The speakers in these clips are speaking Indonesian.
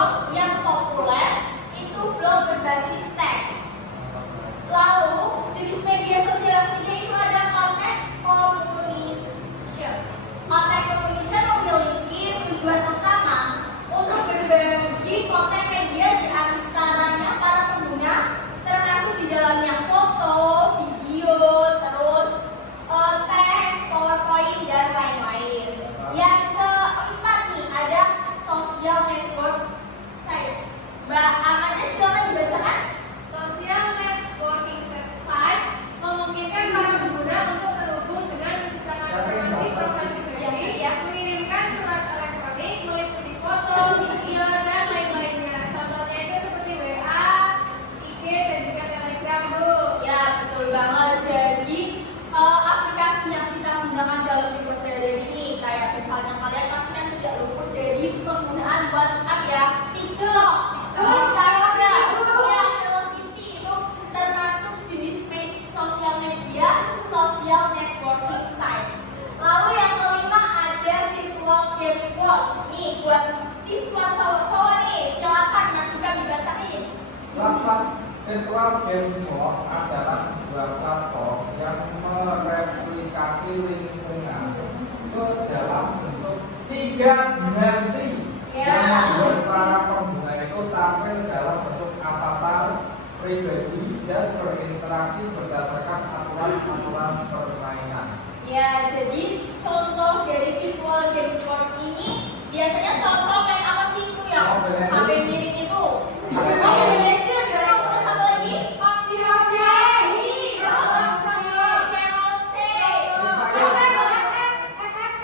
blog yang populer itu blog berbasis teks. Lalu jenis media sosial yang ketiga itu ada content communication. Content communication memiliki tujuan utama untuk berbagi konten media di antaranya para pengguna, termasuk di dalamnya foto, video, terus teks, PowerPoint, dan lain-lain. Yang keempat nih ada social network sites. Mbak Amanda silakan dibacakan. Social networking sites memungkinkan para pengguna untuk terhubung dengan menciptakan informasi profil pribadi, mengirimkan surat elektronik, melalui foto, video, dan lain-lainnya. Contohnya itu seperti WA, IG, dan juga Telegram, Bu. Ya, betul banget. Jadi aplikasi yang kita gunakan dalam hidup sehari-hari ini, kayak misalnya kalian pastinya tidak luput dari penggunaan WhatsApp ya, TikTok, Instagram, yang Velocity itu termasuk jenis sosial media, social networking site. Lalu yang kelima ada virtual games world. Nih buat siswa cowok-cowok nih, silakan yang suka dibacain. Virtual Games World adalah sebuah platform yang mereplikasi lingkungan ke dalam bentuk 3 dimensi yang membuat para pengguna itu tampil dalam bentuk avatar pribadi dan berinteraksi berdasarkan aturan-aturan permainan. Ya, jadi contoh dari virtual games world ini biasanya cowok-cowok main apa sih itu ya? HP miring itu. Mobile Legends, terus apa lagi? PUBG,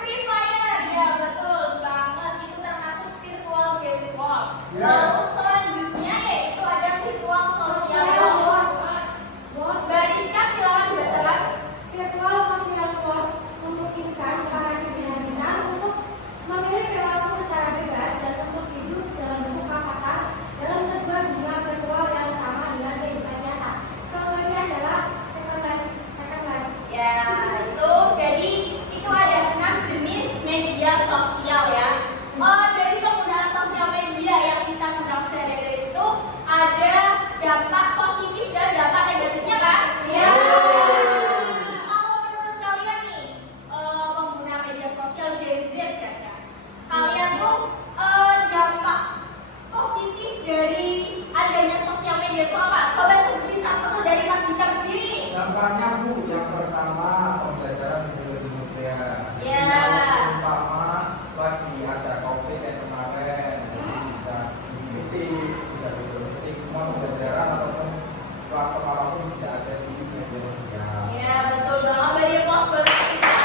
Free Fire, ya betul banget. Itu termasuk virtual games world. Lalu selanjutnya yaitu ada virtual social world. Mbak Rizka silakan dibacakan. Virtual social world memungkinkan para bintang untuk memilih perilaku secara bebas dan untuk hidup dalam bentuk avatar dalam sebuah dunia virtual yang sama dengan kehidupan nyata. Contohnya adalah Second Life. Ya, jadi itu ada 6 jenis media sosial ya. Dari penggunaan sosial media yang kita gunakan sehari-hari itu ada dampak positif dan dampak negatifnya kan? Ya. Kalau menurut kalian nih, pengguna media sosial Gen Z kan? Kalian tuh dampak positif dari adanya sosial media itu apa? Coba sebutin satu-satu dari Mas Dika sendiri. Dampaknya Bu, yang pertama pembelajaran menjadi mudah. Ya. Umpama lagi ada COVID yang kemarin, bisa meeting, bisa meeting, semua pembelajaran ataupun apapun bisa ada di media sosial. Ya, betul banget. Bagi pos kita.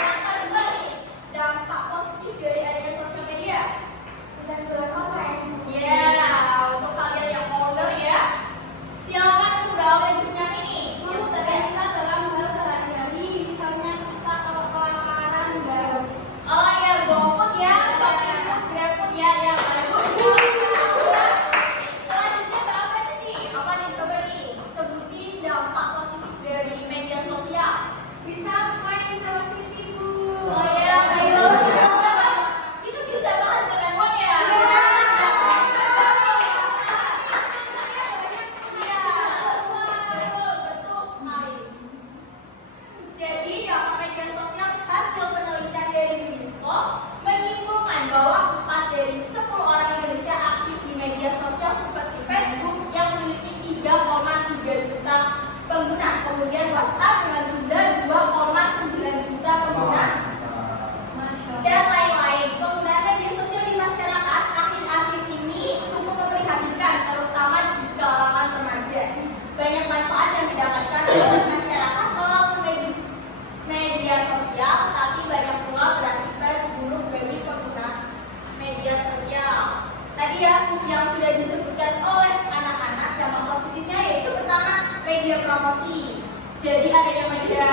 Yang kedua nih, dampak positif dari adanya sosial media. Bisa jualan online. Ya, untuk kalian yang order ya, silakan untuk gawe bisnis ini. Memudahkan kita dalam hal sehari-hari, misalnya kita kalau makanan baru. Oh ya, GoFood ya, GrabFood ya, ya bagus. Selanjutnya ke apa nih? Apa nih coba nih? Sebutin dampak positif dari media sosial. Bisa main Velocity, Bu. Oh ya, ayo. Itu bisa banget telepon ya. Jadi dampak media sosial hasil penelitian dari UNESCO menyimpulkan bahwa 4 dari 10 orang Indonesia aktif di media sosial seperti Facebook yang memiliki 3,3 juta pengguna, kemudian WhatsApp dengan jumlah 2,9 juta pengguna, dan lain-lain. Penggunaan media sosial di masyarakat akhir-akhir ini cukup memprihatinkan, terutama di kalangan remaja. Banyak manfaat yang didapatkan oleh masyarakat melalui media sosial, tapi banyak pula berakibat buruk bagi pengguna media sosial. Tadi ya yang sudah disebutkan oleh anak-anak, dampak positifnya yaitu pertama media promosi. Jadi adanya media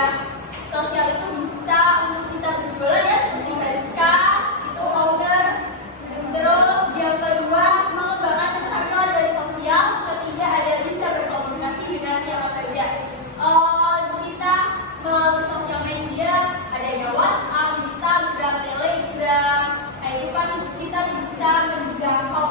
sosial itu bisa untuk kita berjualan ya, seperti Kariska, itu order. Terus yang kedua mengembangkan keterampilan dari sosial. Ketiga ada bisa berkomunikasi dengan siapa saja. Kita melalui sosial media adanya WhatsApp, Instagram, Telegram, itu kan kita bisa menjangkau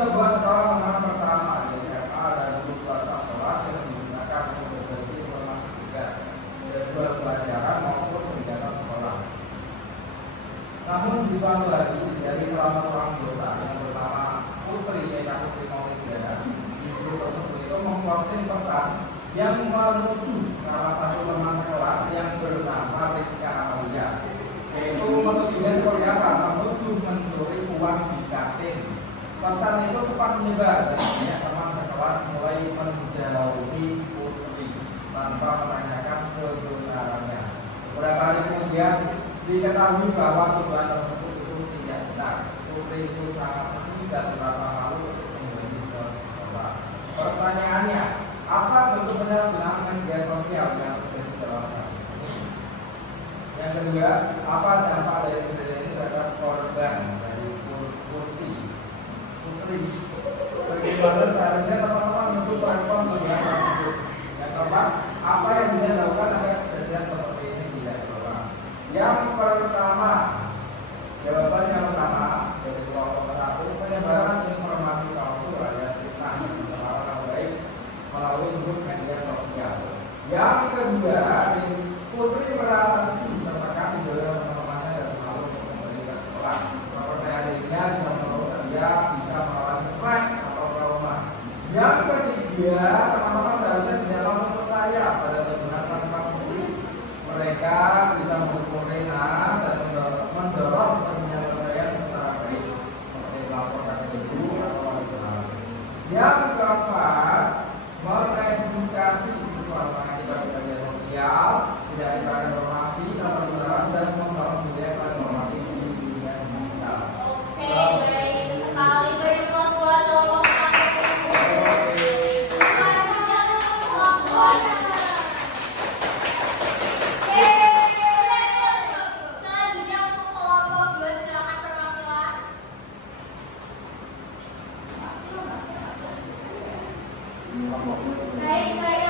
sebuah sekolah menengah pertama di SMA dan beberapa kelas yang digunakan untuk berbagi informasi tugas, jadwal pelajaran maupun kegiatan sekolah. Namun di suatu hari dari salah satu anggota yang bernama Putri Eka Putri Maulida, ibu tersebut itu memposting pesan yang menuduh salah satu teman sekelas yang bernama Rizka Amalia, yaitu menuduhnya seperti apa? Menuduh mencuri uang di kantin. Pesan itu cepat menyebar dan banyak teman sekelas mulai menjauhi Putri tanpa menanyakan kebenarannya. Beberapa hari kemudian diketahui bahwa tuduhan tersebut itu tidak benar. Putri itu sangat sedih dan merasa malu untuk kembali ke sekolah. Pertanyaannya, apa bentuk penyalahgunaan media sosial yang terjadi dalam kasus ini? Yang kedua, apa dampak dari kejadian ini terhadap korban dari Putri? Bagaimana seharusnya teman-teman untuk respon tuduhan tersebut? Yang keempat, apa yang bisa dilakukan agar kejadian seperti ini tidak terulang? Yang pertama, jawaban yang pertama dari kelompok satu, penyebaran informasi palsu alias fitnah pencemaran baik melalui grup media sosial. Yang kedua, Putri merasa sedih tertekan didorong teman-temannya dan malu untuk kembali ke sekolah. Kepercayaan dirinya bisa menurut dia bisa melawan stres atau trauma. Yang ketiga, teman-teman seharusnya tidak langsung percaya pada tuduhan tanpa bukti. Mereka bisa mendukung Rena dan mendorong penyelesaian secara baik seperti melaporkan ibu atau wali kelas. Yang keempat, mengedukasi siswa mengenai media sosial, tidak diberikan informasi tanpa kebenaran dan membangun budaya saling menghormati di dunia digital. Oke, baik sekali. Beri buat kelompok satu. Selanjutnya kelompok selanjutnya untuk kelompok 2, silakan perwakilan. Baik, saya